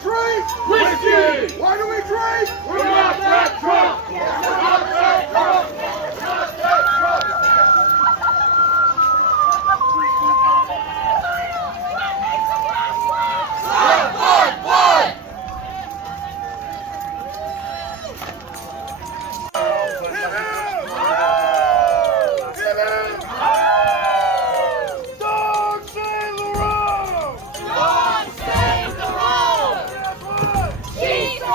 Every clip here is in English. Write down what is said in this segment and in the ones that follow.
drink? Whiskey! Why do we drink? We're not that drunk! We're not that drunk! We're not that drunk! Blood, blood, blood! Dog save the road! God save the world! Jesus!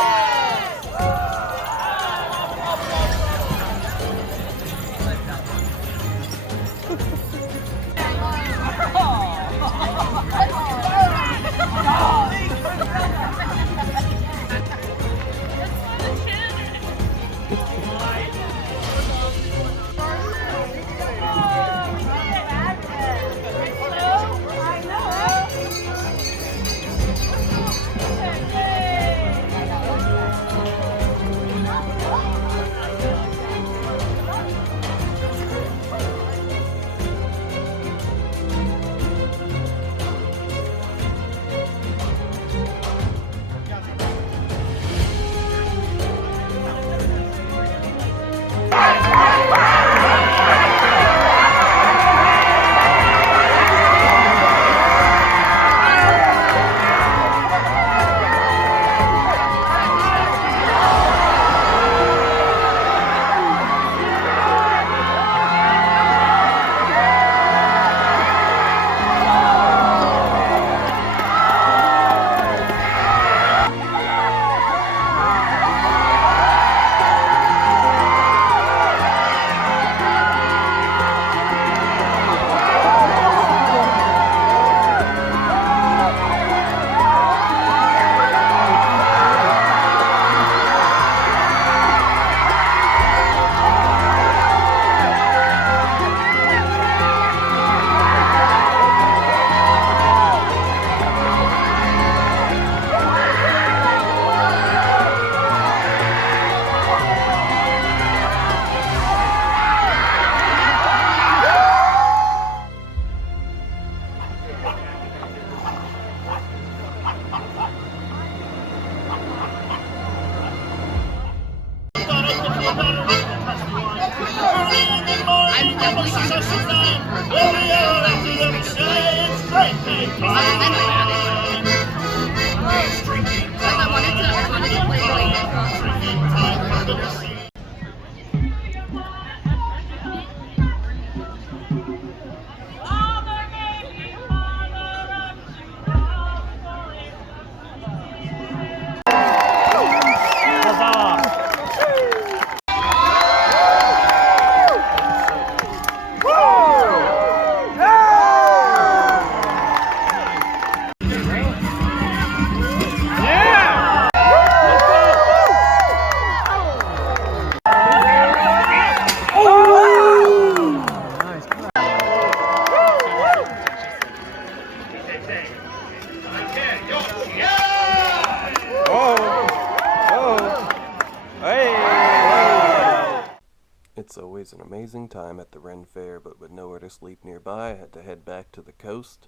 It's always an amazing time at the Ren Fair, but with nowhere to sleep nearby, I had to head back to the coast.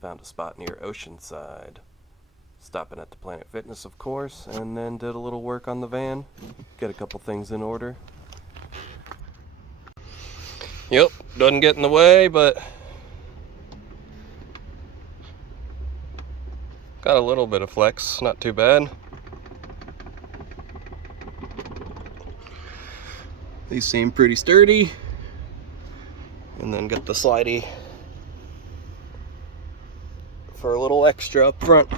Found a spot near Oceanside. Stopping at the Planet Fitness, of course, and then did a little work on the van. Get a couple things in order. Yep, doesn't get in the way, but got a little bit of flex, not too bad. These seem pretty sturdy. And then get the slidey for a little extra up front.